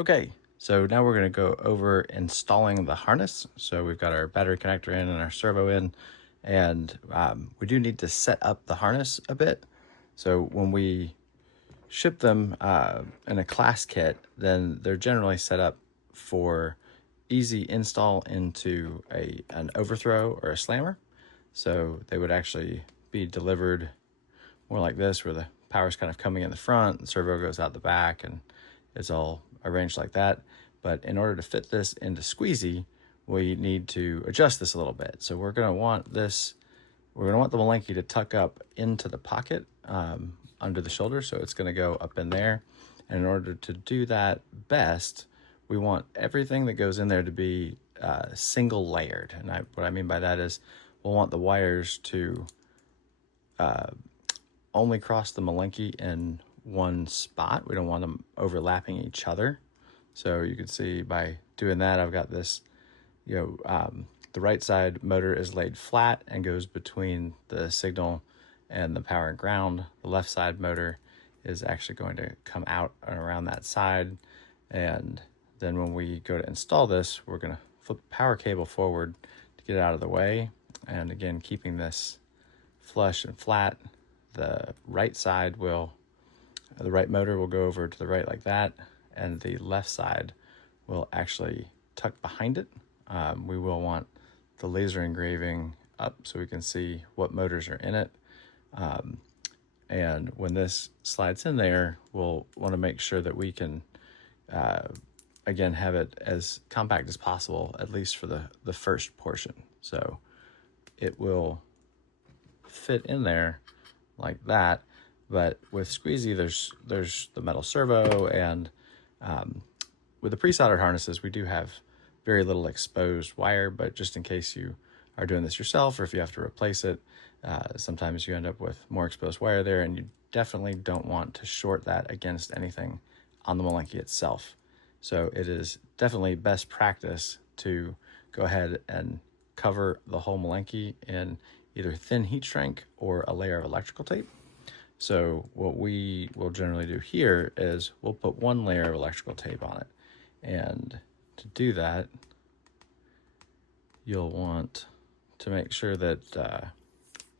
Okay, so now we're going to go over installing the harness. So we've got our battery connector in and our servo in, and we do need to set up the harness a bit. So when we ship them in a class kit, then they're generally set up for easy install into an overthrow or a slammer. So they would actually be delivered more like this, where the power's kind of coming in the front, the servo goes out the back, and it's all arranged like that. But in order to fit this into Squeezy, we need to adjust this a little bit. So we're going to want the Malenki to tuck up into the pocket under the shoulder. So it's going to go up in there. And in order to do that best, we want everything that goes in there to be single layered. And what I mean by that is we'll want the wires to only cross the Malenki in one spot. We don't want them overlapping each other. So you can see by doing that, I've got this, the right side motor is laid flat and goes between the signal and the power and ground. The left side motor is actually going to come out and around that side. And then when we go to install this, we're going to flip the power cable forward to get it out of the way. And again, keeping this flush and flat, the right motor will go over to the right like that, and the left side will actually tuck behind it. We will want the laser engraving up so we can see what motors are in it. And when this slides in there, we'll want to make sure that we can, again, have it as compact as possible, at least for the first portion. So it will fit in there like that. But with Squeezy, there's the metal servo, and with the pre-soldered harnesses, we do have very little exposed wire, but just in case you are doing this yourself, or if you have to replace it, sometimes you end up with more exposed wire there, and you definitely don't want to short that against anything on the Malenki itself. So it is definitely best practice to go ahead and cover the whole Malenki in either thin heat shrink or a layer of electrical tape. So what we will generally do here is we'll put one layer of electrical tape on it. And to do that, you'll want to make sure that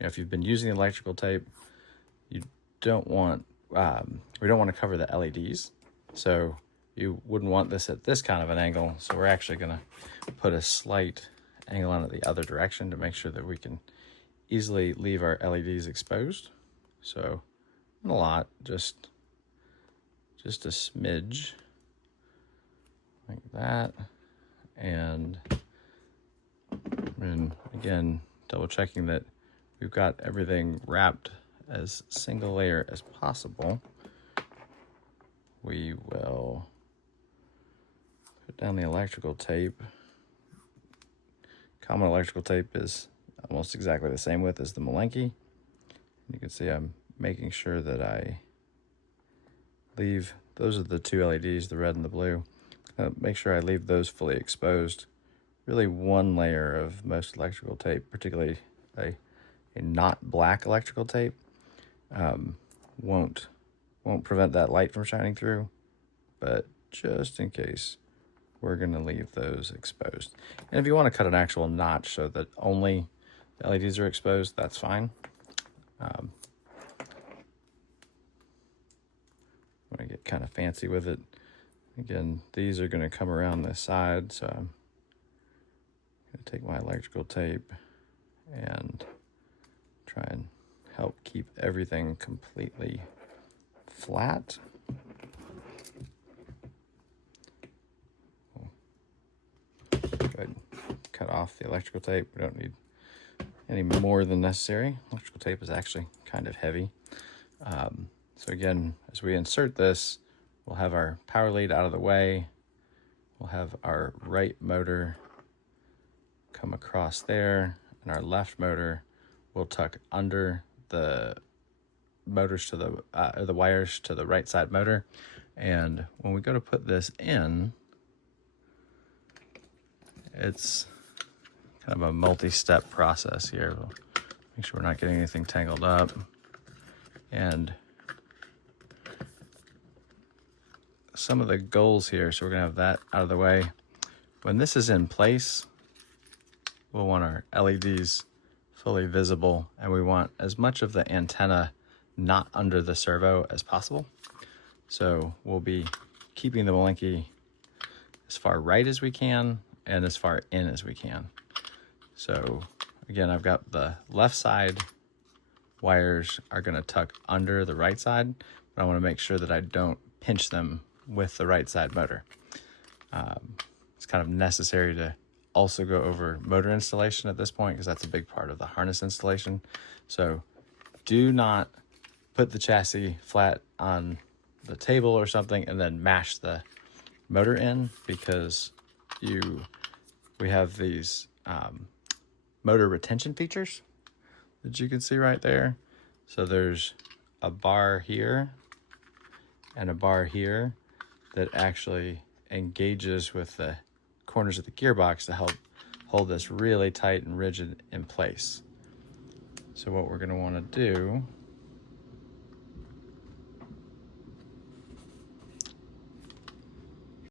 if you've been using electrical tape, you don't want we don't want to cover the LEDs. So you wouldn't want this at this kind of an angle. So we're actually going to put a slight angle on it the other direction to make sure that we can easily leave our LEDs exposed. So not a lot, just a smidge like that. And again, double checking that we've got everything wrapped as single layer as possible. We will put down the electrical tape. Common electrical tape is almost exactly the same width as the Malenki. You can see I'm making sure that I leave, those are the two LEDs, the red and the blue. Make sure I leave those fully exposed. Really one layer of most electrical tape, particularly a not black electrical tape, won't prevent that light from shining through, but just in case, we're going to leave those exposed. And if you want to cut an actual notch so that only the LEDs are exposed, that's fine. I'm going to get kind of fancy with it. Again, these are going to come around this side, so I'm going to take my electrical tape and try and help keep everything completely flat. Go ahead and cut off the electrical tape. We don't need any more than necessary. Electrical tape is actually kind of heavy. So again, as we insert this, we'll have our power lead out of the way. We'll have our right motor come across there, and our left motor will tuck under the motors to the wires to the right side motor. And when we go to put this in, it's kind of a multi-step process here. We'll make sure we're not getting anything tangled up. And some of the goals here. So we're gonna have that out of the way. When this is in place, we'll want our LEDs fully visible, and we want as much of the antenna not under the servo as possible. So we'll be keeping the Malinky as far right as we can and as far in as we can. So again, I've got the left side wires are going to tuck under the right side, but I want to make sure that I don't pinch them with the right side motor. It's kind of necessary to also go over motor installation at this point, because that's a big part of the harness installation. So do not put the chassis flat on the table or something and then mash the motor in, because we have these motor retention features that you can see right there. So there's a bar here and a bar here that actually engages with the corners of the gearbox to help hold this really tight and rigid in place. So what we're going to want to do